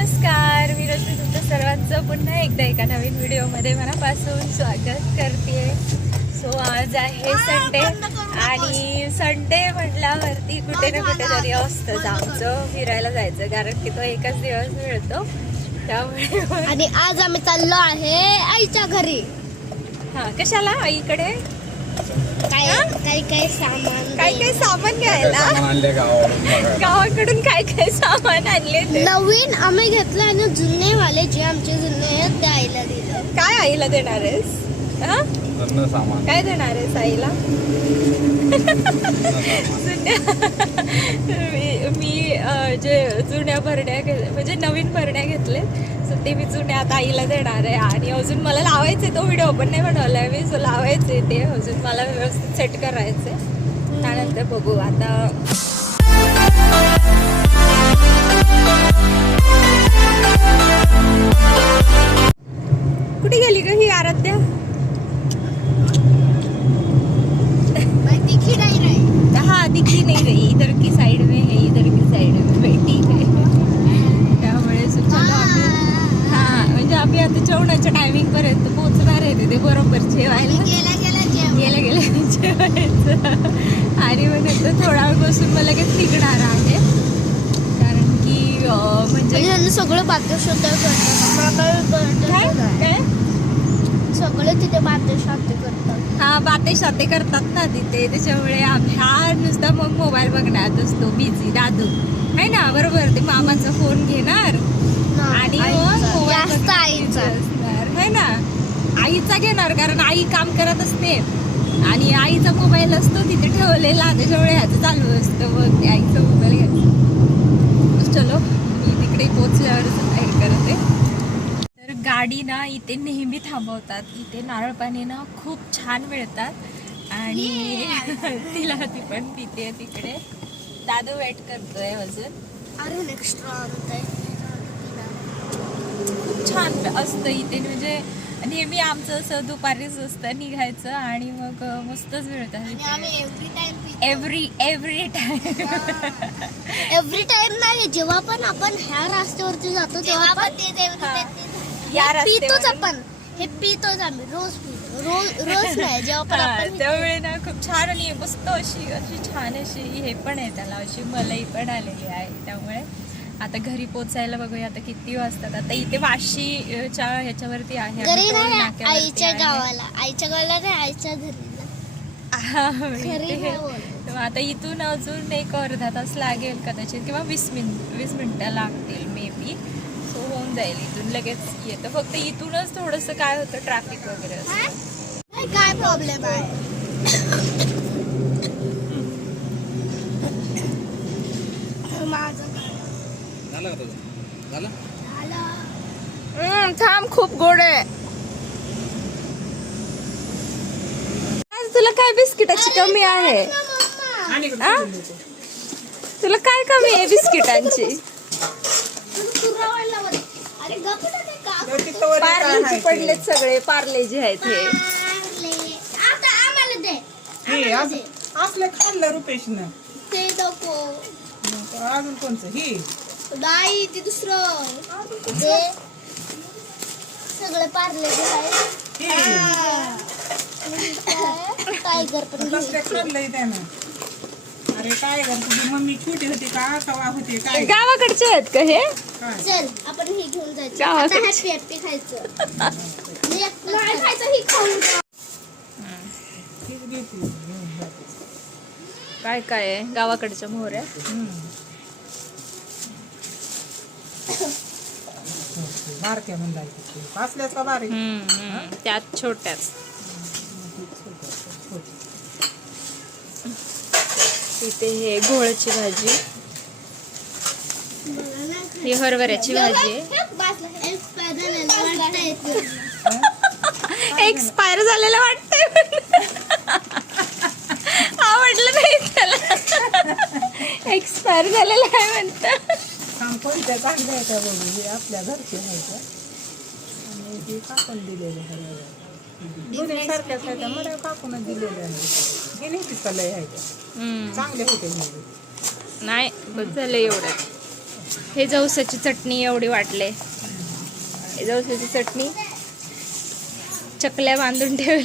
नमस्कार मी रश्मी तुमच्या सर्वांचं पुन्हा एकदा एका नवीन व्हिडिओमध्ये मनापासून स्वागत करते सो आज आहे संडे आणि संडे म्हटल्यावरती कुठे ना कुठे तरी असतंच आमचं फिरायला जायचं कारण की तो एकच दिवस मिळतो. त्यामुळे आणि आज आम्ही चाललो आहे आईच्या घरी. हा कशाला? आईकडे? काय काही काही सामान काय काय सामान घ्यायला? आणले गावावरून. गावाकडून काय काय सामान आणले ते. नवीन आम्ही घेतलं आणि जुने वाले जे आमचे जुने आहेत ते आईला दिले. काय आईला देणार आहेस? हा? जुनं सामान. काय देणार आहेस आईला? जुनं सामान. जुन्या मी मी अं, जे जुन्या भरण्या घे- म्हणजे नवीन भरण्या घेतले ते मी जुन्या आता आईला देणार आहे. आणि अजून मला लावायचे तो व्हिडिओ पण नाही बनवलाय मी. सो लावायचे ते अजून मला व्यवस्थित सेट करायचे त्यानंतर बघू. आता कुठे गेली ग ही आराध्या दिखी नाही रे हाँ दिखी नहीं रही इधर की साइड में है इधर की साइड में बैठी है त्यामुळे सुचलं आम्ही हा म्हणजे आम्ही आता जेवणाच्या टायमिंग पर्यंत पोहोचणार आहे तिथे बरोबर जेवायला. गेला गेला जेवण. गेल्या गेल्या जेवायचं. आणि मग नंतर थोडा वेळ बसून मग लगेच निघणार आहे. कारण की म्हणजे त्यांनी सगळं काही काय? सगळे तिथे बातशात करतात. हा बाते शाते करतात ना तिथे. त्याच्यामुळे हा नुसता मग मोबाईल बघण्यात असतो. बिझी दादू. आहे ना? बरोबर. ते मामाचा फोन घेणार. आणि जास्त आईचा. Busy असणार है ना? आईचा घेणार कारण आई काम करत असते आणि आईचा मोबाईल असतो तिथे ठेवलेला. त्याच्यामुळे ह्याचं चालू असतं. मग ते आईचा मोबाईल घ्यायचा. चलो मी तिकडे पोचल्यावरच बाहेर करते. तर गाडी ना इथे नेहमी थांबवतात. इथे नारळ पाणी ना खूप छान मिळतात. आणि तिला ती पण पिते तिकडे. दादू वेट करतोय अजून. अरे एक्स्ट्रा आणत आहे. खूप छान असतं इथे. म्हणजे नेहमी आमचं असं दुपारीच असतं निघायचं आणि मग मस्तच मिळतात every every time every time नाही जेव्हा पण आपण ह्या रस्त्यावरती जातो तेव्हा पण. या पितोच. आपण. हे पितोच आम्ही. रोज पितो. रोज रोज नाही जेव्हा पण आपण ना खूप छान आणि मस्त अशी अशी छान अशी हे पण आहे त्याला. अशी मलाई पण आलेली आहे त्यामुळे. आता घरी पोचायला बघूया आता किती वाजतात. आता इथे वाशीच्या ह्याच्यावरती आहे घरी नाही आईच्या. गावाला. आईच्या गावाला नाही आईच्या घरी आता इथून अजून एक अर्धा तास लागेल कदाचित किंवा वीस मिनिट वीस मिनिटं लागतील मे बी सो होऊन जाईल इथून लगेच येतं. फक्त इथूनच थोडंसं काय होतं ट्रॅफिक वगैरे असतं. काय प्रॉब्लेम आहे माझं झालं का तुझं झालं झालं. थांब खूप गोड आहे. आज तुला काय बिस्किटाची कमी आहे? आ? तुला काय कमी आहे बिस्किटांची? ना पार्लेचे पडलेत सगळे पार्ले जे आहेत हे. पार्ले. आता आम्हाला दे हे आम्हाला आज- दे. असलं खाल्लं रुपेशनं ते नको. अजून कोणचं? ही. नाही ते दुसरं. सगळे पार्ले हे. टायगर पण. कसलं त्यानं? अरे काय कर तुझी मम्मी छोटी होती का? कवा होती? काय? गावाकडचे आहेत का हे? काय? चल आपण हे घेऊन जायचं. गावाकडे. आता हॅपी हॅपी खायचं. ही खाऊन जा. तीच. काय काय आहे? गावाकडच्या मोहऱ्या? हम्म. बारक्या असल्याच का बारीक त्यात छोट्याच. इथे हे घोळची भाजी. ही हरभऱ्याची भाजी आहे. बाजूला एक्सपायर झालेलं वाटतंय ते. एक्सपायर झालेलं वाटतंय आवडलं नाही त्याला. एक्सपायर झालेलं आहे म्हणतं. काम कोणत्या चांगल्या आहे का बघू. हे आपल्या घरचे आहे का आणि हे कापून दिलेले आहे दोन्ही सारख्याच आहे त्या मला कापूनच दिलेले आहे हे लय आहे हम्म. चांगले होते म्हणजे नाही झालं एवढं. हे जवसाची चटणी एवढी वाटले. हे जवसाची चटणी. चकल्या बांधून ठेवल.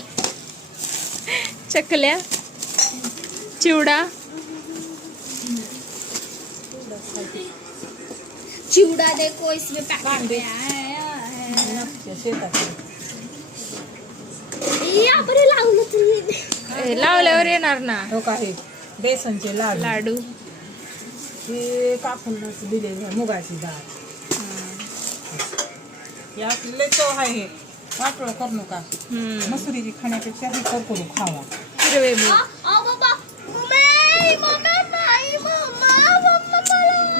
चकल्या. चिवडा. चिवडा देखो इसमें. पैकेट नक्षच्या शेतातले. लावलं तुम्ही. लावल्यावर येणार ना. हो का हे? बेसनचे लाडू. लाडू. हे कापूनच दिले मुगाची डाळ. आपली लय चव आहे हे. वाटोळ करू नका. मसुरीची खाण्यापेक्षा हे कर करू खावा. हिरवे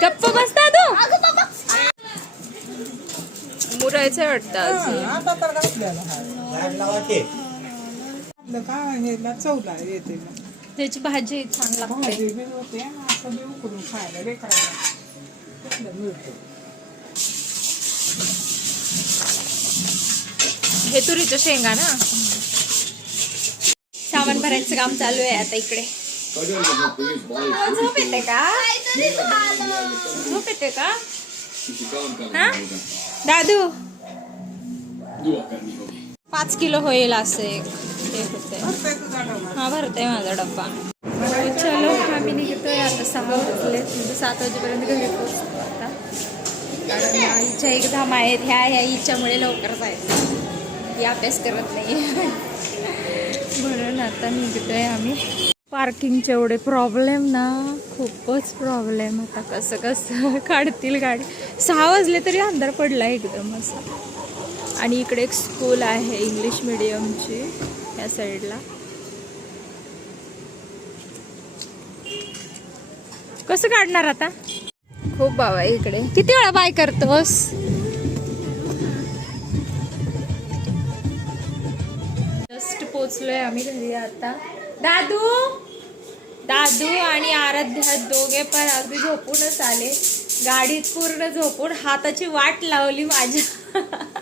गप्प बसता तू? मुरायचं वाटतं अजून. हा, आता तर घातलेलं आहे. आपलं काय ह्याला चवला येते मग. त्याची भाजी छान लागते. भाजी बी होते असं बी उकडून खायला लेकराला कुठलं मिळतं. हे तुरीच्या शेंगा ना? सामान भरायचं काम चालू आहे आता इकडे. झोप येते का? काहीतरी झालं. झोप येते का? हा? दादू पाच किलो होईल असं एक. हे होते हा भरते माझा डब्बा. हो, चलो आम्ही निघतोय आता सहा वाजले म्हणजे सात वाजेपर्यंत घरी पोहोचतो आता. कारण आईच्या एक्झाम आहेत ह्या ह्या हिच्यामुळे लवकर जायचं. ती अभ्यास करत नाही. म्हणून आता निघतोय आम्ही. पार्किंगचे एवढे प्रॉब्लेम ना. खूपच प्रॉब्लेम आता कसं कसं? काढतील गाडी. सहा वाजले तरी अंधार पडला एकदम असं. आणि इकडे एक स्कूल आहे इंग्लिश मिडियमची या साईडला कसं काढणार आता? खूप बाबा इकडे. किती वेळा बाय करतोस? जस्ट पोचलोय आम्ही घरी आता. दादू! दादू आणि आराध्या दोघे पण अगदी झोपूनच आले. गाडीत पूर्ण झोपून हाताची वाट लावली माझ्या.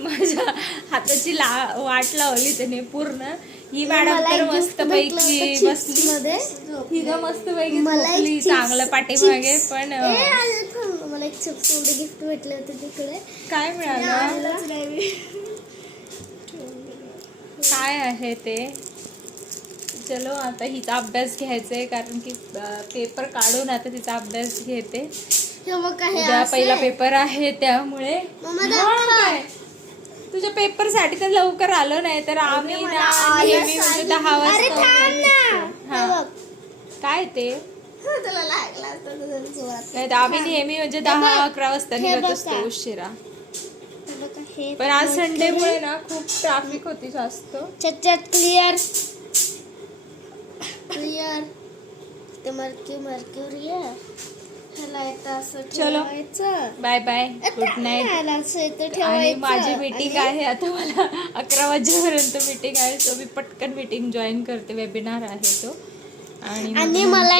माझ्या हाताची ला वाट लावली त्याने पूर्ण ही मॅडम तर मस्त पैकी बसली. ही ग मस्त पैकी झोपली chips- चांगलं पाठीमागे. पण. मला एक चिप्स गिफ्ट भेटले होते तिकडे काय मिळालं. काय आहे ते चलो आता हिचा अभ्यास घ्यायचा आहे कारण की पेपर काढून आता तिचा अभ्यास घेते पहिला. पेपर आहे त्यामुळे मम्मा हा, दाखव. काय? तुझ्या पेपरसाठी तर लवकर आलो नाही तर आम्ही ना नेहमी म्हणजे. दहा वाजता. काय ते? तुला लागला. नाही आम्ही नेहमी म्हणजे दहा अकरा वाजता निघत. असतो उशिरा. पण आज संडे मुळे ना खूप ट्रॅफिक होती जास्त. क्लिअर क्लिअर ते मर्क्यू मर्क्युरी आहे ह्याला येतं असं चलो. Bye bye. गुड नाईट आणि माझी मीटिंग आहे आता मला अकरा वाजेपर्यंत मीटिंग आहे सो मी पटकन मीटिंग जॉईन करते. वेबिनार आहे तो. आणि मला